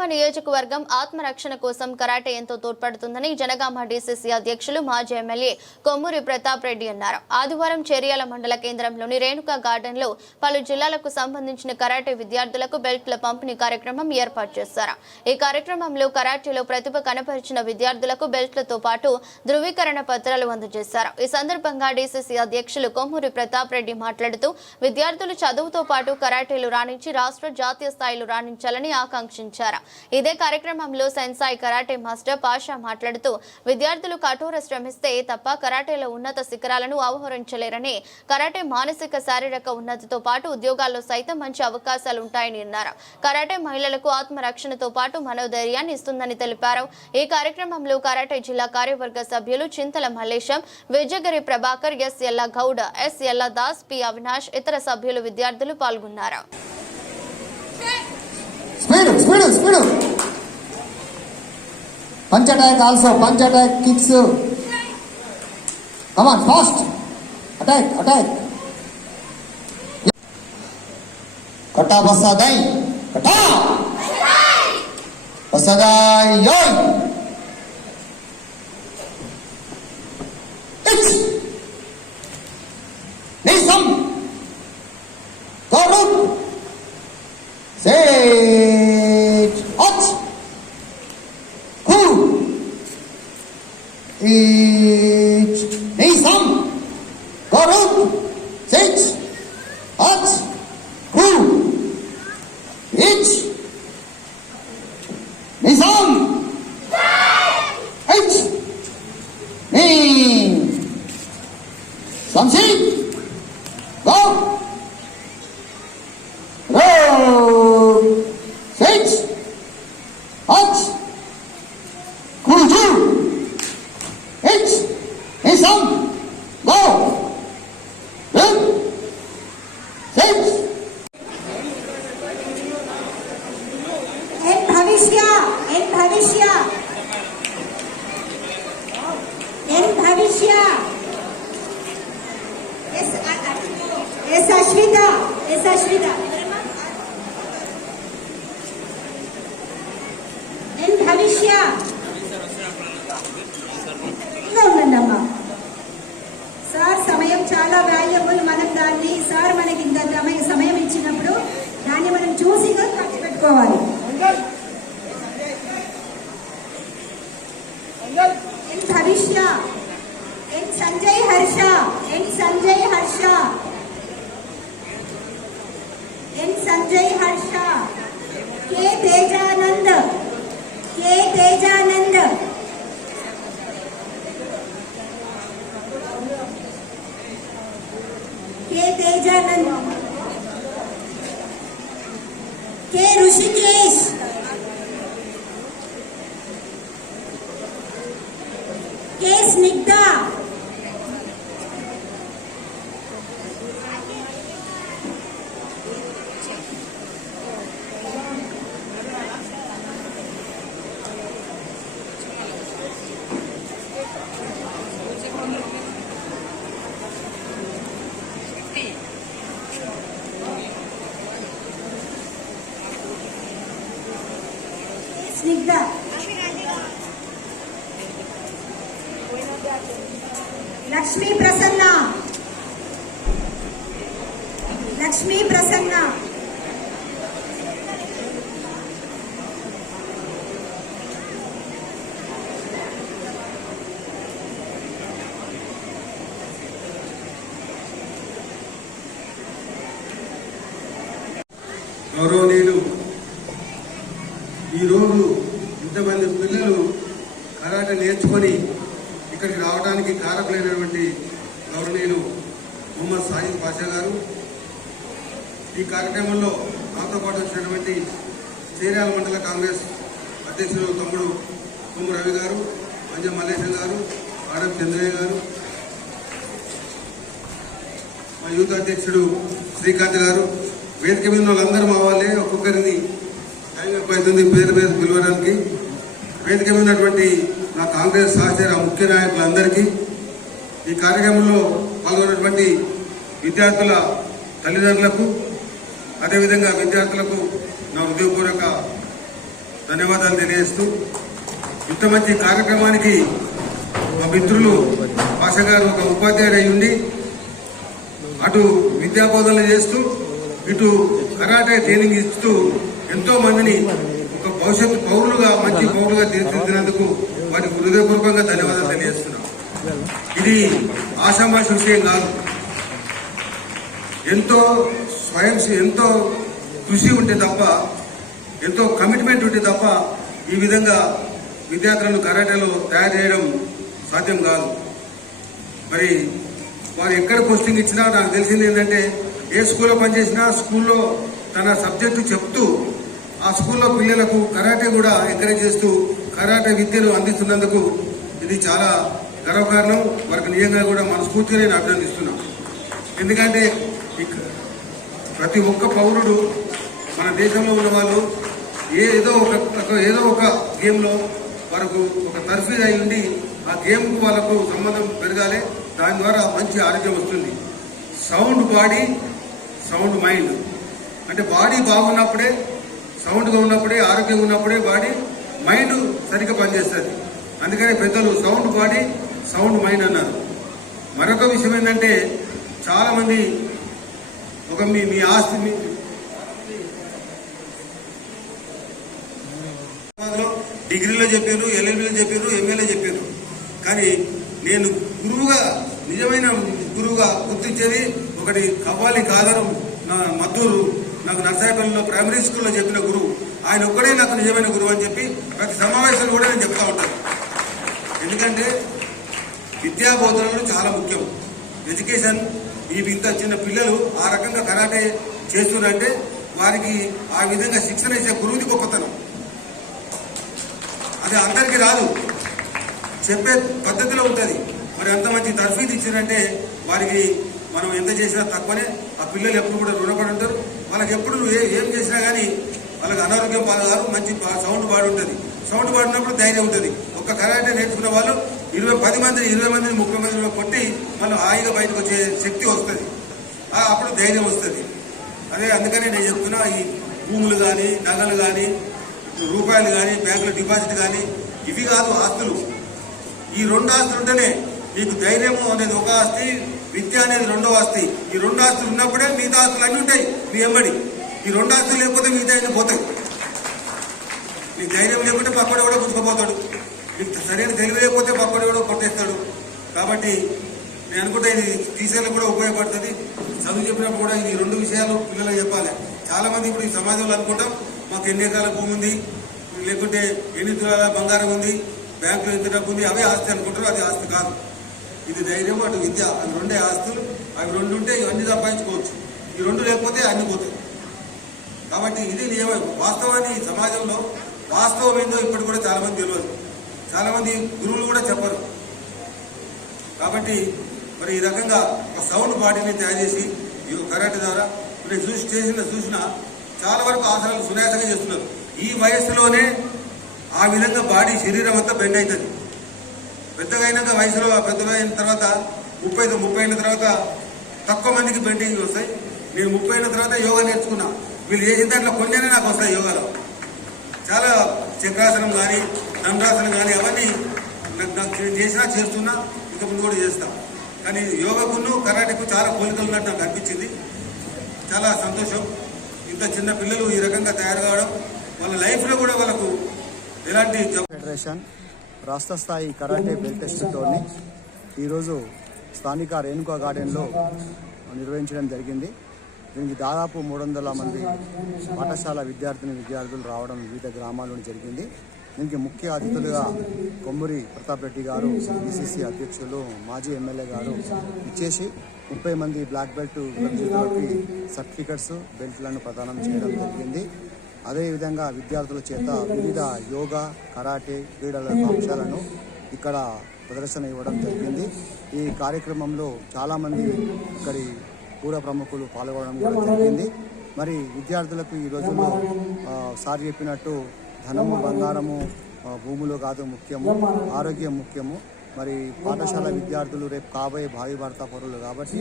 జనగామ నియోజకవర్గం ఆత్మరక్షణ కోసం కరాటే ఎంతో తోడ్పడుతుందని జనగామ డీసీసీ అధ్యక్షులు మాజీ ఎమ్మెల్యే కొమ్మూరి ప్రతాప్ రెడ్డి అన్నారు. ఆదివారం చేర్యాల మండల కేంద్రంలోని రేణుకా గార్డెన్లో పలు జిల్లాలకు సంబంధించిన కరాటే విద్యార్థులకు బెల్ట్ల పంపిణీ కార్యక్రమం ఏర్పాటు చేశారు. ఈ కార్యక్రమంలో కరాటేలో ప్రతిభ కనపరిచిన విద్యార్థులకు బెల్ట్లతో పాటు ధృవీకరణ పత్రాలు అందజేశారు. ఈ సందర్భంగా డీసీసీ అధ్యక్షులు కొమ్మూరి ప్రతాప్ రెడ్డి మాట్లాడుతూ విద్యార్థులు చదువుతో పాటు కరాటేలు రాణించి రాష్ట్ర జాతీయ స్థాయిలో రాణించాలని ఆకాంక్షించారు. ఇదే కార్యక్రమంలో సెన్సాయి కరాటే మాస్టర్ పాషా మాట్లాడుతూ విద్యార్థులు కఠోర శ్రమిస్తే తప్ప కరాటేలో ఉన్నత శిఖరాలను అవహరించలేరని, కరాటే మానసిక శారీరక ఉన్నతితో పాటు ఉద్యోగాల్లో సైతం మంచి అవకాశాలు ఉంటాయని అన్నారు. కరాటే మహిళలకు ఆత్మరక్షణతో పాటు మనోధైర్యాన్ని ఇస్తుందని తెలిపారు. ఈ కార్యక్రమంలో కరాటే జిల్లా కార్యవర్గ సభ్యులు చింతల మల్లేశం, విజయగిరి ప్రభాకర్, ఎస్ ఎల్ల గౌడ, ఎస్ ఎల్ల దాస్, పి అవినాష్, ఇతర సభ్యులు విద్యార్థులు పాల్గొన్నారు. Speed. Punch attack also. Punch attack kicks. Come on, fast. Attack. Kata basadai. Kata. Basadai. Yoy. It's. Nisam. Goruk. Set. Hot. Cool. Each. Nisam. Goruk. Set. Hot. Cool. Each. Nisam. Each. Ning. Samsi. Go. Roll. Six. Hot. Cool. Two. Each. Nisam. Go. Roll. Six. Yes, Ashwita. And Bhavishya. ఉండండమ్మా sir, సమయం చాలా valuable. మనం దాన్ని sir మనకి ఇంత సమయం ఇచ్చినప్పుడు దాన్ని మనం చూసి ఖర్చు పెట్టుకోవాలి. ఎన్ భవిష్య, ఎన్ సంజయ్ హర్ష, ఎన్ సంజయ్ హర్ష, ఎన్ సంజయ్ హర్ష, కే తేజానంద్, కే తేజానంద్, కే తేజానంద్, కే ఋషికేష్, కే స్నిగ్ధ, స్నిగ్ధ, లక్ష్మీ ప్రసన్న, లక్ష్మీ ప్రసన్న, గౌరవనీయులు, ఈరోజు ఇంతమంది పిల్లలు కరాటే నేర్చుకొని ఇక్కడికి రావడానికి కారకులైనటువంటి గౌరవనీయులు మొహమ్మద్ సాయిద్ పాషా గారు, ఈ కార్యక్రమంలో నాతో పాటు వచ్చినటువంటి చేర్యాల మండల కాంగ్రెస్ అధ్యక్షులు తమ్ముడు కొమ్ము రవి గారు, మంజం మల్లేశం గారు, ఆడం చంద్రయ్య గారు, మా యూత్ అధ్యక్షుడు శ్రీకాంత్ గారు, వేదిక మీద వాళ్ళందరూ మా వాళ్ళే. ఒక్కొక్కరిని టైం ఎక్కువైతుంది పేరు మీద పిలవడానికి. వేదిక మీద ఉన్నటువంటి నా కాంగ్రెస్ సహచర ముఖ్య నాయకులందరికీ, ఈ కార్యక్రమంలో పాల్గొన్నటువంటి విద్యార్థుల తల్లిదండ్రులకు, అదేవిధంగా విద్యార్థులకు నా హృదయపూర్వక ధన్యవాదాలు తెలియజేస్తూ ఇంత మంచి కార్యక్రమానికి మా మిత్రులు భాష గారు ఒక ఉపాధ్యాయుడు అయి ఉండి అటు విద్యాబోధనలు చేస్తూ ఇటు కరాటే ట్రైనింగ్ ఇస్తూ ఎంతో మందిని ఒక భవిష్యత్తు పౌరులుగా మంచి పౌరులుగా తీర్చిదిద్దినందుకు వారికి హృదయపూర్వకంగా ధన్యవాదాలు తెలియజేస్తున్నాం. ఇది ఆషామాషి విషయం కాదు. ఎంతో ఎంతో కృషి ఉంటే తప్ప, ఎంతో కమిట్మెంట్ ఉంటే తప్ప ఈ విధంగా విద్యార్థులను కరాటేలో తయారు చేయడం సాధ్యం కాదు. మరి వారు ఎక్కడ పోస్టింగ్ ఇచ్చినా నాకు తెలిసింది ఏంటంటే, ఏ స్కూల్లో పనిచేసినా స్కూల్లో తన సబ్జెక్టు చెప్తూ ఆ స్కూల్లో పిల్లలకు కరాటే కూడా ఎంకరేజ్ చేస్తూ కరాటే విద్యను అందిస్తున్నందుకు ఇది చాలా గర్వకారణం. వారికి నిజంగా కూడా మనస్ఫూర్తిగా నేను అభినందిస్తున్నాను. ఎందుకంటే ప్రతి ఒక్క పౌరుడు మన దేశంలో ఉన్న వాళ్ళు ఏదో ఒక గేమ్లో వాళ్ళకు ఒక తర్ఫీదు అయి ఉండి ఆ గేమ్కు వాళ్ళకు సంబంధం పెరగాలి. దాని ద్వారా మంచి ఆరోగ్యం వస్తుంది. Sound body, sound mind. అంటే బాడీ బాగున్నప్పుడే, సౌండ్గా ఉన్నప్పుడే, ఆరోగ్యంగా ఉన్నప్పుడే బాడీ, మైండ్ సరిగ్గా పనిచేస్తుంది. అందుకని పెద్దలు సౌండ్ బాడీ, సౌండ్ మైండ్ అన్నారు. మరొక విషయం ఏంటంటే, చాలామంది ఒక మీ ఆస్తి డిగ్రీలో చెప్పారు, ఎల్ఎల్బీలో చెప్పారు, ఎంఏలో చెప్పారు. కానీ నేను గురువుగా, నిజమైన గురువుగా గుర్తించేది ఒకటి కవ్వాలి కాదరం మద్దూరు, నాకు నర్సాయపల్లిలో ప్రైమరీ స్కూల్లో చెప్పిన గురువు. ఆయన ఒక్కడే నాకు నిజమైన గురువు అని చెప్పి ప్రతి సమావేశంలో కూడా నేను చెప్తా ఉంటాను. ఎందుకంటే విద్యా బోధనలు చాలా ముఖ్యం. ఎడ్యుకేషన్ ఇంత చిన్న పిల్లలు ఆ రకంగా కరాటే చేస్తున్నారంటే వారికి ఆ విధంగా శిక్షణ ఇచ్చే గురువుది గొప్పతనం. అది అందరికీ రాదు, చెప్పే పద్ధతిలో ఉంటుంది. మరి అంత మంచి తర్ఫీదు ఇచ్చిందంటే వారికి మనం ఎంత చేసినా తక్కువనే. ఆ పిల్లలు ఎప్పుడు కూడా రుణపడి ఉంటారు. వాళ్ళకి ఎప్పుడు ఏం చేసినా కానీ వాళ్ళకి అనారోగ్యం బాగారు, మంచి సౌండ్ బాడి ఉంటుంది. సౌండ్ బాడినప్పుడు ధైర్యం ఉంటుంది. ఒక్క కరాటే నేర్చుకున్న వాళ్ళు 10 మందిని 20 మందిని 30 మందిని కొట్టి మనం హాయిగా బయటకు వచ్చే శక్తి వస్తుంది. అప్పుడు ధైర్యం వస్తుంది. అందుకనే నేను చెప్తున్నా, ఈ భూములు కానీ, నగలు కానీ, రూపాయలు కానీ, బ్యాంకులో డిపాజిట్ కానీ, ఇవి కాదు ఆస్తులు. ఈ 2 ఆస్తులు ఉంటేనే మీకు ధైర్యము అనేది ఒక ఆస్తి, విద్య అనేది 2వ ఆస్తి. ఈ 2 ఆస్తులు ఉన్నప్పుడే మిగతా ఆస్తులు అన్నీ ఉంటాయి మీ వెంబడి. ఈ 2 ఆస్తులు లేకపోతే మిగతా అన్నీ పోతాయి. మీకు ధైర్యం లేకుంటే పక్కడు కూడా గుంజుకుపోతాడు. మీకు సరైన తెలివి లేకపోతే పక్కడు కూడా కొట్టేస్తాడు. కాబట్టి నేను అనుకుంటే ఇది టీచర్లకు కూడా ఉపయోగపడుతుంది. చదువు చెప్పినప్పుడు కూడా ఈ 2 విషయాలు పిల్లలకు చెప్పాలి. చాలా మంది ఇప్పుడు ఈ సమాజంలో అనుకుంటాం, మాకు ఎన్ని ఎకరాల భూమి ఉంది, లేకుంటే ఎన్ని తులాల బంగారం ఉంది, బ్యాంకులో ఎంత డబ్బు ఉంది, అవే ఆస్తి అనుకుంటారు. అది ఆస్తి కాదు. ఇది ధైర్యం, అటు విద్య. అవి 2 ఆస్తులు. అవి 2 ఉంటే ఇవన్నీ సంపాదించుకోవచ్చు. ఈ 2 లేకపోతే అన్ని పోతాయి. కాబట్టి ఇది నిజమే. వాస్తవాన్ని సమాజంలో వాస్తవం ఏందో ఇప్పటి కూడా చాలా మంది తెలియదు. చాలా మంది గురువులు కూడా చెప్పరు. కాబట్టి మరి ఈ రకంగా ఒక సౌండ్ బాడీని తయారు చేసి ఈ కరాటే ద్వారా నేను చూసిన చాలా వరకు ఆసనాలు సునాయాసంగా చేస్తున్నారు. ఈ వయస్సులోనే ఆ విధంగా బాడీ శరీరం అంతా బెండ్ అవుతుంది. పెద్దగా అయినాక వయసులో పెద్దగా అయిన తర్వాత 30 అయిన తర్వాత తక్కువ మందికి బెండింగ్ వస్తాయి. నేను 30 అయిన తర్వాత యోగా నేర్చుకున్నా. వీళ్ళు చేసిన దాంట్లో కొన్నే నాకు వస్తాయి. యోగాలో చాలా చక్రాసనం కానీ, దండాసనం కానీ అవన్నీ నాకు చేస్తున్నా, ఇంకా ముందు కూడా చేస్తా. కానీ యోగాకును కరాటేకు చాలా పోలికలు ఉన్నట్టు నాకు అనిపించింది. చాలా సంతోషం. ఇంత చిన్న పిల్లలు ఈ రకంగా తయారు కావడం, వాళ్ళ లైఫ్లో కూడా వాళ్ళకు ఎలాంటి ఫెడరేషన్ రాష్ట్ర స్థాయి కరాటే బెల్ట్ టెస్ట్ టోర్నీ ఈరోజు స్థానిక రేణుకా గార్డెన్లో నిర్వహించడం జరిగింది. దీనికి దాదాపు 300 మంది పాఠశాల విద్యార్థులు రావడం వివిధ గ్రామాల్లోని జరిగింది. దీనికి ముఖ్య అతిథులుగా కొమ్మూరి ప్రతాప్ రెడ్డి గారు, బీసీసీ అధ్యక్షులు, మాజీ ఎమ్మెల్యే గారు ఇచ్చేసి 30 మంది బ్లాక్ బెల్ట్ విద్యార్థులకి సర్టిఫికెట్స్, బెల్ట్లను ప్రదానం చేయడం జరిగింది. అదేవిధంగా విద్యార్థుల చేత వివిధ యోగా, కరాటే క్రీడల అంశాలను ఇక్కడ ప్రదర్శన ఇవ్వడం జరిగింది. ఈ కార్యక్రమంలో చాలామంది ఇక్కడి పూర్వ ప్రముఖులు పాల్గొనడం కూడా జరిగింది. మరి విద్యార్థులకు ఈ రోజుల్లో సార్ చెప్పినట్టు ధనము, బంగారము, భూములు కాదు ముఖ్యము, ఆరోగ్యం ముఖ్యము. మరి పాఠశాల విద్యార్థులు రేపు కాబోయే భావి భర్త పౌరులు కాబట్టి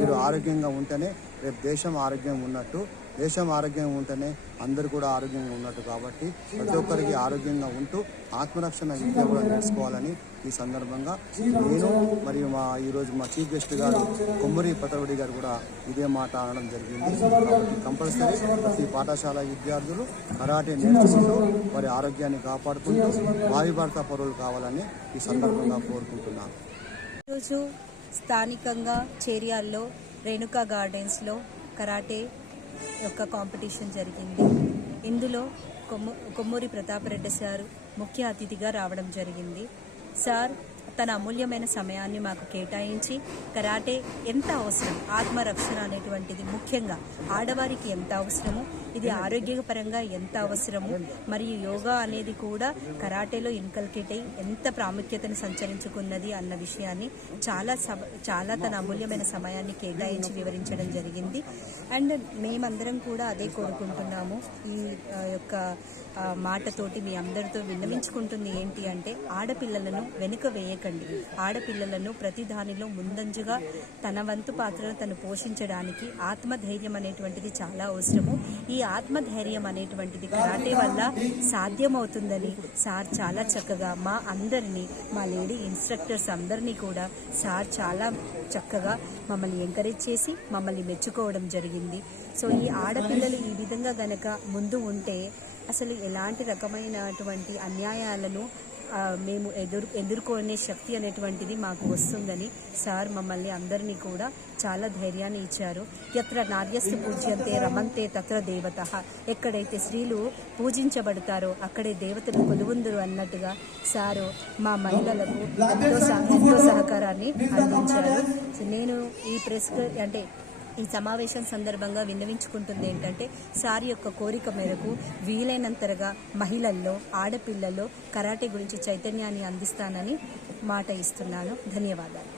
మీరు ఆరోగ్యంగా ఉంటేనే రేపు దేశం ఆరోగ్యం ఉన్నట్టు. దేశం ఆరోగ్యంగా ఉంటేనే అందరూ కూడా ఆరోగ్యంగా ఉన్నట్టు కాబట్టి ప్రతి ఒక్కరికి ఆరోగ్యంగా ఉంటూ ఆత్మరక్షణ విద్య కూడా నేర్చుకోవాలని ఈ సందర్భంగా నేను మరియు ఈరోజు మా చీఫ్ గెస్ట్ గారు కొమ్మూరి ప్రతాప్ గారు కూడా ఇదే మాట అనడం జరిగింది. కాబట్టి కంపల్సరీ ప్రతి పాఠశాల విద్యార్థులు కరాటే నేర్చుకుంటూ వారి ఆరోగ్యాన్ని కాపాడుకుంటూ భావి భారత పౌరులు కావాలని ఈ సందర్భంగా కోరుకుంటున్నాను. ఈరోజు స్థానికంగా చేరియాల్లో రేణుకా గార్డెన్స్లో కరాటే యొక్క కాంపిటీషన్ జరిగింది. ఇందులో కొమ్మూరి ప్రతాపరెడ్డి సార్ ముఖ్య అతిథిగా రావడం జరిగింది. సార్ తన అమూల్యమైన సమయాన్ని మాకు కేటాయించి కరాటే ఎంత అవసరం, ఆత్మరక్షణ అనేటువంటిది ముఖ్యంగా ఆడవారికి ఎంత అవసరమో, ఇది ఆరోగ్యపరంగా ఎంత అవసరమో, మరియు యోగా అనేది కూడా కరాటేలో ఇన్కల్కేట్ అయి ఎంత ప్రాముఖ్యతను సంచరించుకున్నది అన్న విషయాన్ని చాలా తన అమూల్యమైన సమయాన్ని కేటాయించి వివరించడం జరిగింది. అండ్ మేమందరం కూడా అదే కోరుకుంటున్నాము. ఈ యొక్క మాటతోటి మీ అందరితో విన్నవించుకుంటుంది ఏంటి అంటే, ఆడపిల్లలను వెనుక వేయకండి. ఆడపిల్లలను ప్రతి దానిలో ముందంజుగా తన వంతు పాత్రను తను పోషించడానికి ఆత్మధైర్యం అనేటువంటిది చాలా అవసరము. ఈ ఆత్మధైర్యం అనేటువంటిది కరాటే వల్ల సాధ్యమవుతుందని సార్ చాలా చక్కగా మా అందరినీ, మా లేడీ ఇన్స్ట్రక్టర్స్ అందరినీ కూడా సార్ చాలా చక్కగా మమ్మల్ని ఎంకరేజ్ చేసి మమ్మల్ని మెచ్చుకోవడం జరిగింది. సో ఈ ఆడపిల్లలు ఈ విధంగా గనక ముందు ఉంటే అసలు ఎలాంటి రకమైనటువంటి అన్యాయాలను మేము ఎదుర్కొనే శక్తి అనేటువంటిది మాకు వస్తుందని సార్ మమ్మల్ని అందరినీ కూడా చాలా ధైర్యాన్ని ఇచ్చారు. యత్ర నార్యస్తు పూజ్యంతే రమంతే తత్ర దేవతః, ఎక్కడైతే స్త్రీలు పూజించబడతారో అక్కడే దేవతలు కొలువుందురు అన్నట్టుగా సారు మా మహిళలకు ఎంతో సహకారాన్ని అందించారు. నేను ఈ ఈ సమావేశం సందర్భంగా విన్నవించుకుంటుంది ఏంటంటే, సార్ యొక్క కోరిక మేరకు వీలైనంతగా మహిళల్లో, ఆడపిల్లల్లో కరాటే గురించి చైతన్యాన్ని అందిస్తానని మాట ఇస్తున్నాను. ధన్యవాదాలు.